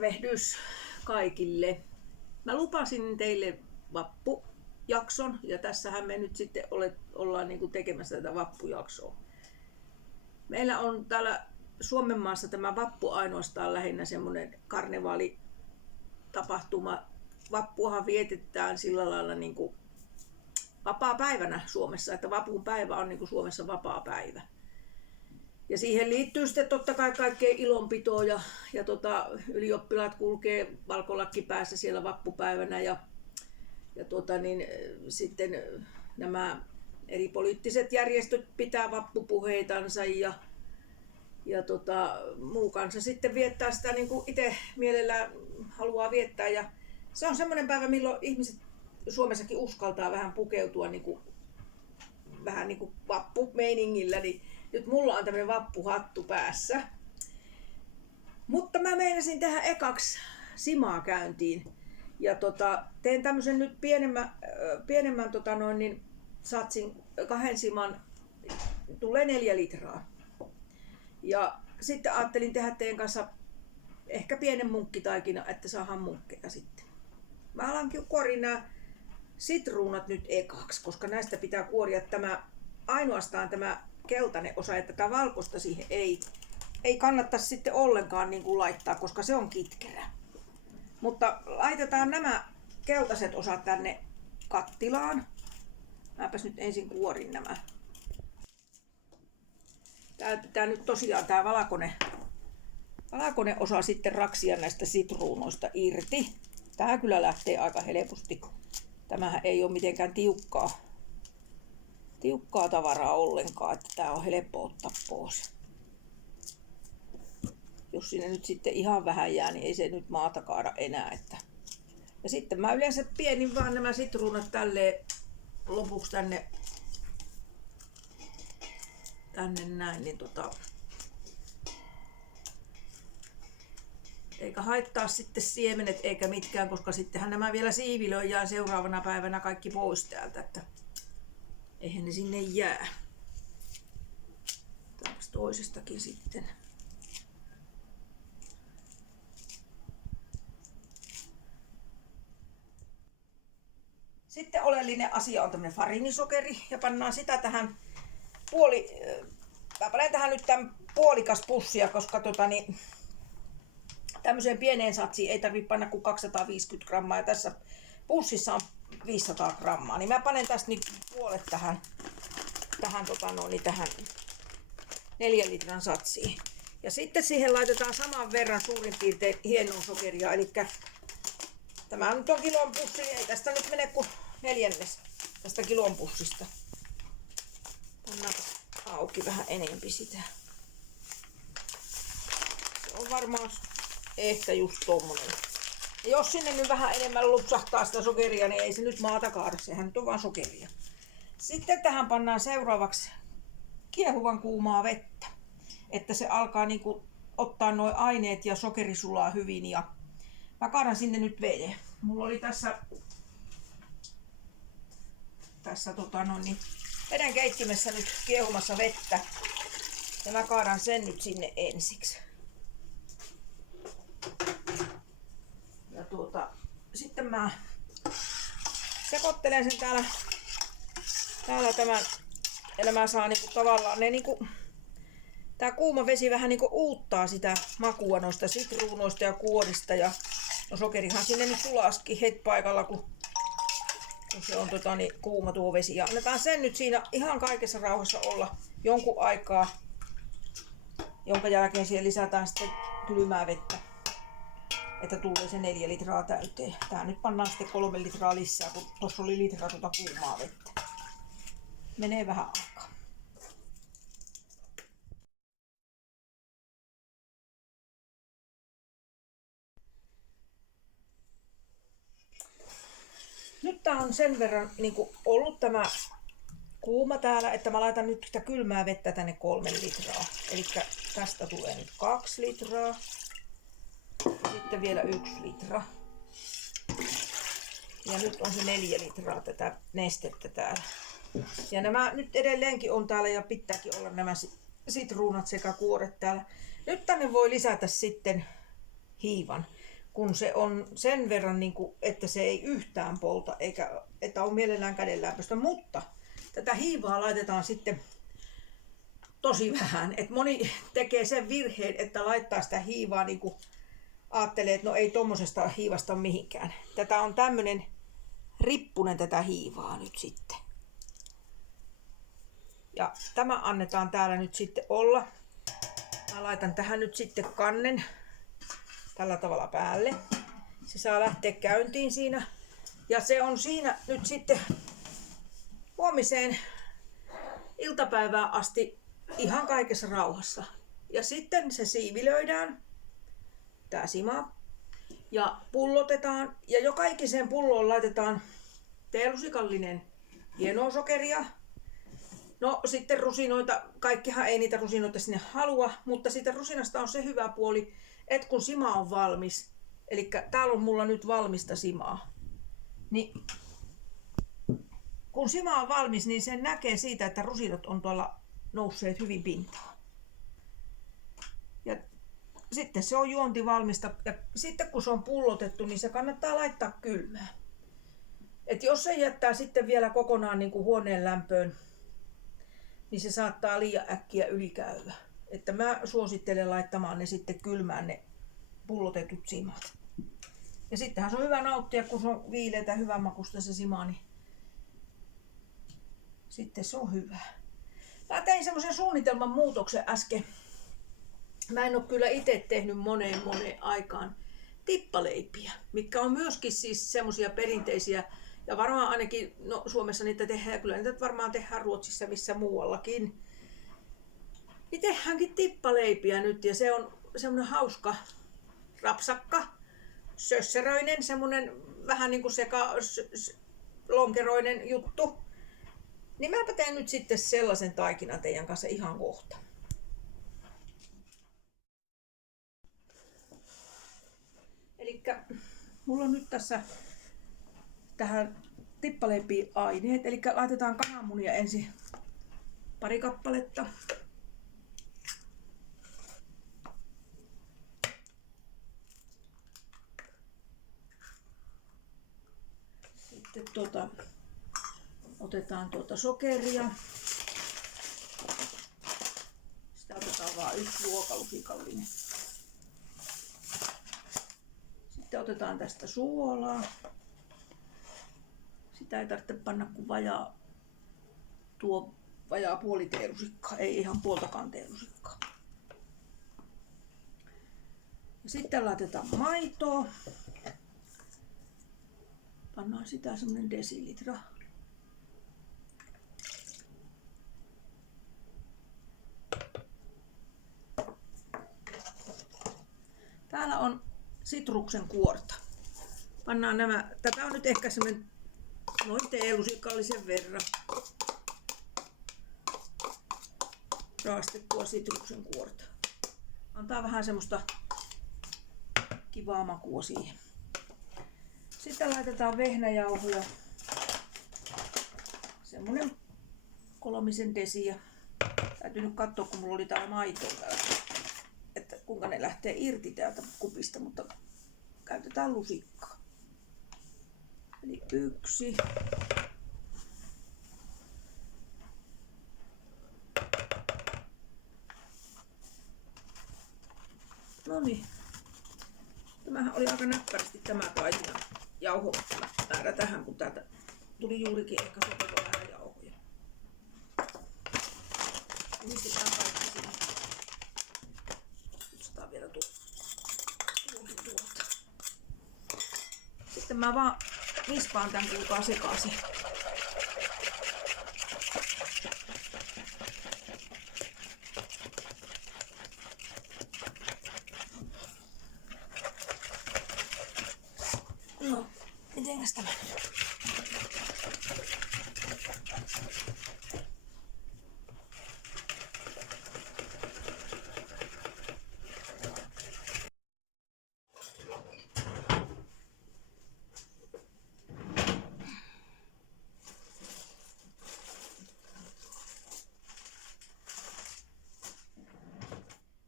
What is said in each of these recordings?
Tervehdys kaikille. Mä lupasin teille vappujakson ja tässähän me nyt sitten ollaan niinku tekemässä tätä vappujaksoa. Meillä on täällä Suomen maassa tämä vappu ainoastaan lähinnä semmoinen karnevaalitapahtuma. Vappuahan vietetään sillä lailla niinku vapaapäivänä Suomessa, että vapun päivä on niinku Suomessa vapaapäivä. Ja siihen liittyy sitten totta kai kaikkea ilonpitoa ja ylioppilaat kulkee valkolakki päässä siellä vappupäivänä ja sitten nämä eri poliittiset järjestöt pitää vappupuheitansa ja muu kansa sitten viettää sitä niin kuin itse mielellään haluaa viettää. Ja se on semmoinen päivä, milloin ihmiset Suomessakin uskaltaa vähän pukeutua vähän niin kuin vappumeiningillä. Niin nyt mulla on tämmöinen vappuhattu päässä. Mutta mä meinasin tehdä ekaksi simaa käyntiin. Ja teen tämmöisen nyt pienemmän satsin 2 siman, tulee 4 litraa. Ja sitten ajattelin tehdä teidän kanssa ehkä pienen munkkitaikina, että saadaan munkkeja sitten. Mä alankin kuoria nämä sitruunat nyt ekaksi, koska näistä pitää kuoria ainoastaan tämä keltainen osa, että tätä valkoista siihen ei kannattaisi sitten ollenkaan niin kuin laittaa, koska se on kitkerä. Mutta laitetaan nämä keltaiset osat tänne kattilaan. Mäpäs nyt ensin kuorin nämä. Tää pitää nyt tosiaan tää valkoinen osa sitten raksia näistä sitruunoista irti. Tää kyllä lähtee aika helposti. Tämähän ei ole mitenkään tiukkaa tavaraa ollenkaan, että tää on helppo ottaa pois. Jos sinne nyt sitten ihan vähän jää, niin ei se nyt maata kaada enää. Ja sitten mä yleensä pienin vaan nämä sitruunat tälleen lopuksi tänne näin, niin eikä haittaa sitten siemenet eikä mitkään, koska sittenhän nämä vielä siivilöidään seuraavana päivänä kaikki pois täältä, että eihän ne sinne jää. Taas toisestakin sitten. Sitten oleellinen asia on tämmöinen fariinisokeri ja pannaan sitä tähän mä panen tähän nyt tämän puolikas pussia, koska tämmöiseen pieneen satsiin ei tarvitse panna kuin 250 grammaa ja tässä pussissa on 500 grammaa, niin mä panen tästä niin puolet tähän 4 litran satsiin. Ja sitten siihen laitetaan saman verran suurin piirtein hienoa sokeria, eli tämä nyt on kilon pussi, niin ei tästä nyt mene kuin 1/4 tästä kilon pussista. Pannaan auki vähän enempi sitä. Se on varmaan ehkä just tommonen. Ja jos sinne nyt vähän enemmän lupsahtaa sitä sokeria, niin ei se nyt maata kaada, sehän nyt on vaan sokeria. Sitten tähän pannaan seuraavaksi kiehuvan kuumaa vettä, että se alkaa niinku ottaa nuo aineet ja sokeri sulaa hyvin. Ja mä kaadan sinne nyt veden. Mulla oli tässä veden keittimessä nyt kiehumassa vettä. Ja mä kaadan sen nyt sinne ensiksi. Ja sitten mä sekoittelen sen täällä tämän, ja mä saan niinku tavallaan tää kuuma vesi vähän niinku uuttaa sitä makua noista sitruunoista ja kuorista ja no sokerihan sinne nyt sulaskin heti paikalla, kun se on kuuma tuo vesi. Ja annetaan sen nyt siinä ihan kaikessa rauhassa olla jonkun aikaa, jonka jälkeen siihen lisätään sitten kylmää vettä, että tulee se 4 litraa täyteen. Tää nyt pannaan sitten 3 litraa lisää, kun tuossa oli litra kuumaa vettä. Menee vähän aikaa. Nyt tää on sen verran ollut tämä kuuma täällä, että mä laitan nyt sitä kylmää vettä tänne 3 litraa. Eli tästä tulee nyt 2 litraa. Ja sitten vielä 1 litra. Ja nyt on se 4 litraa tätä nestettä täällä. Ja nämä nyt edelleenkin on täällä ja pitääkin olla nämä sitruunat sekä kuoret täällä. Nyt tänne voi lisätä sitten hiivan. kun se on sen verran, niin kuin, että se ei yhtään polta, eikä että on mielellään kädenlämpöistä, mutta tätä hiivaa laitetaan sitten tosi vähän. Et moni tekee sen virheen, että laittaa sitä hiivaa niin kuin ajattelee, että no ei tommosesta hiivasta ole mihinkään. Tätä on tämmönen rippunen tätä hiivaa nyt sitten. Ja tämä annetaan täällä nyt sitten olla. Mä laitan tähän nyt sitten kannen tällä tavalla päälle. Se saa lähteä käyntiin siinä. Ja se on siinä nyt sitten huomiseen iltapäivään asti ihan kaikessa rauhassa. Ja sitten se siivilöidään, tää sima, ja pullotetaan. Ja jokaikiseen pulloon laitetaan teelusikallinen hienoa sokeria. No sitten rusinoita, kaikkihan ei niitä rusinoita sinne halua, mutta siitä rusinasta on se hyvä puoli, että kun sima on valmis, eli täällä on mulla nyt valmista simaa, niin kun sima on valmis, niin sen näkee siitä, että rusinat on tuolla nousseet hyvin pintaan. Ja sitten se on juonti valmista, ja sitten kun se on pullotettu, niin se kannattaa laittaa kylmään. Et jos se jättää sitten vielä kokonaan niin kuin huoneen lämpöön, niin se saattaa liian äkkiä ylikäydä. Että mä suosittelen laittamaan ne sitten kylmään ne pullotetut simat. Ja sittenhän se on hyvä nauttia, kun se on viileätä hyvän makusta se sima, niin sitten se on hyvä. Mä tein semmoisen suunnitelman muutoksen äsken. Mä en ole kyllä itse tehnyt moneen aikaan tippaleipiä, mitkä on myöskin siis semmosia perinteisiä. Ja varmaan ainakin, no Suomessa niitä tehdään, ja kyllä niitä varmaan tehdään Ruotsissa missä muuallakin. Niin tehdäänkin tippaleipiä nyt, ja se on semmoinen hauska, rapsakka, sösseröinen, semmoinen vähän niin kuin lonkeroinen juttu. Niin mäpä teen nyt sitten sellaisen taikinan teidän kanssa ihan kohta. Elikkä mulla on nyt tässä tähän tippaleipiin aineet, eli laitetaan kananmunia ensin pari kappaletta. Sitten otetaan sokeria. Sitä otetaan vain 1 ruokalusikallinen. Sitten otetaan tästä suolaa. Sitä ei tarvitse panna kuin vajaa puoli teelusikkaa, ei ihan puoltakaan teelusikkaa. Ja sitten laitetaan maitoa. Pannaan sitä semmonen desilitra. Täällä on sitruksen kuorta. Pannaan tätä on nyt ehkä semmonen noin teelusikallisen verran raastettua sitruksen kuorta. Antaa vähän semmoista kivaa makua siihen. Sitten laitetaan vehnäjauhoja. Semmonen 3 desiä. Täytyy nyt katsoa, kun mulla oli täällä maitoa täällä, että kuinka ne lähtee irti täältä kupista, mutta käytetään lusikkaa. Eli 1. Noniin. Tämähän oli aika näppärästi tämä taikina jauhomäärä tähän, kun täältä tuli juurikin ehkä sopiva vähän jauhoja. Pistetään kaikki sinne. Kutsutaan vielä tuolta. Sitten mä vaan vispaan tän kuulkaa sekaisin. No, mitenkäs tämä?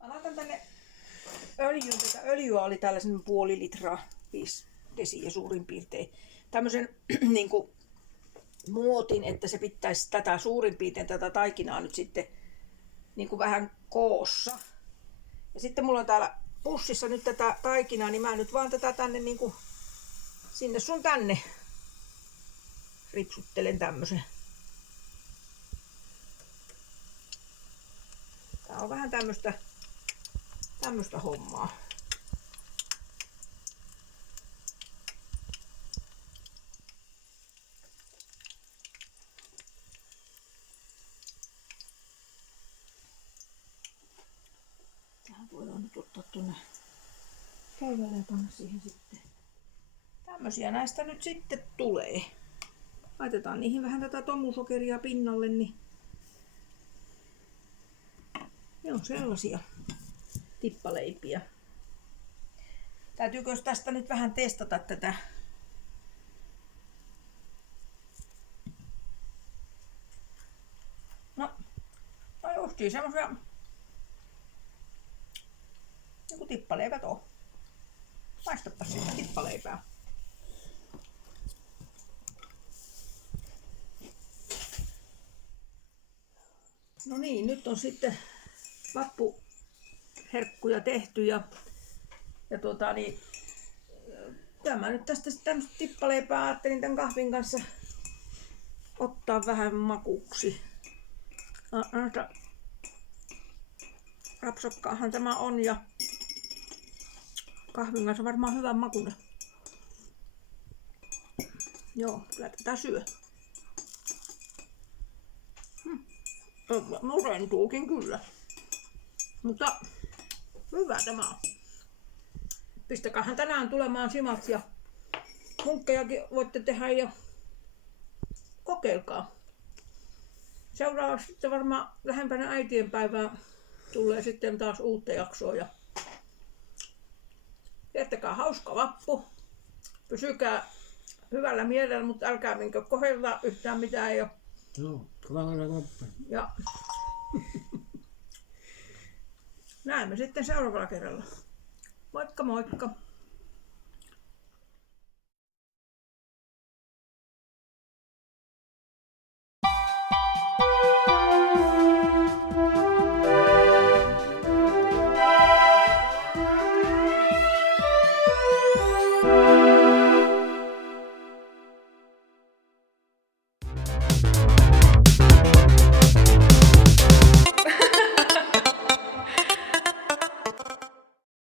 Mä laitan tänne öljyä oli tällaisen 0,5 litraa, 5 desiä suurin piirtein. Tämmöisen niin kuin muotin, että se pitäisi tätä suurin piirtein tätä taikinaa nyt sitten niin kuin vähän koossa. Ja sitten mulla on täällä pussissa nyt tätä taikinaa, niin mä nyt vaan tätä tänne niin kuin sinne sun tänne ripsuttelen tämmösen. Tää on vähän tämmöstä hommaa. Tähän voidaan nyt ottaa tuonne pöydälle ja panna siihen sitten. Tämmösiä näistä nyt sitten tulee. Laitetaan niihin vähän tätä tomusokeria pinnalle, niin ne on sellaisia tippaleipiä. Täytyykö tästä nyt vähän testata tätä? No justiin semmosia niin kuin tippaleivät on. Maistapa sitä tippaleipää. No niin, nyt on sitten vappuherkkuja tehty ja tämä nyt tästä tämmöistä tippaleipää ajattelin tämän kahvin kanssa ottaa vähän makuksi. Rapsakkaahan tämä on ja kahvin kanssa varmaan hyvän makuinen. Joo, kyllä tätä syö. Murentuukin kyllä. Mutta hyvä tämä on. Pistäkäähän tänään tulemaan simat ja munkkejakin voitte tehdä ja kokeilkaa. Seuraavaksi sitten varmaan lähempänä äitienpäivää tulee sitten taas uutta jaksoa. Ja viettäkää hauska vappu. Pysykää hyvällä mielellä, mutta älkää minkö kohdella yhtään mitään. Joo, kovalla vappu. Ja näemme sitten seuraavalla kerralla. Moikka moikka!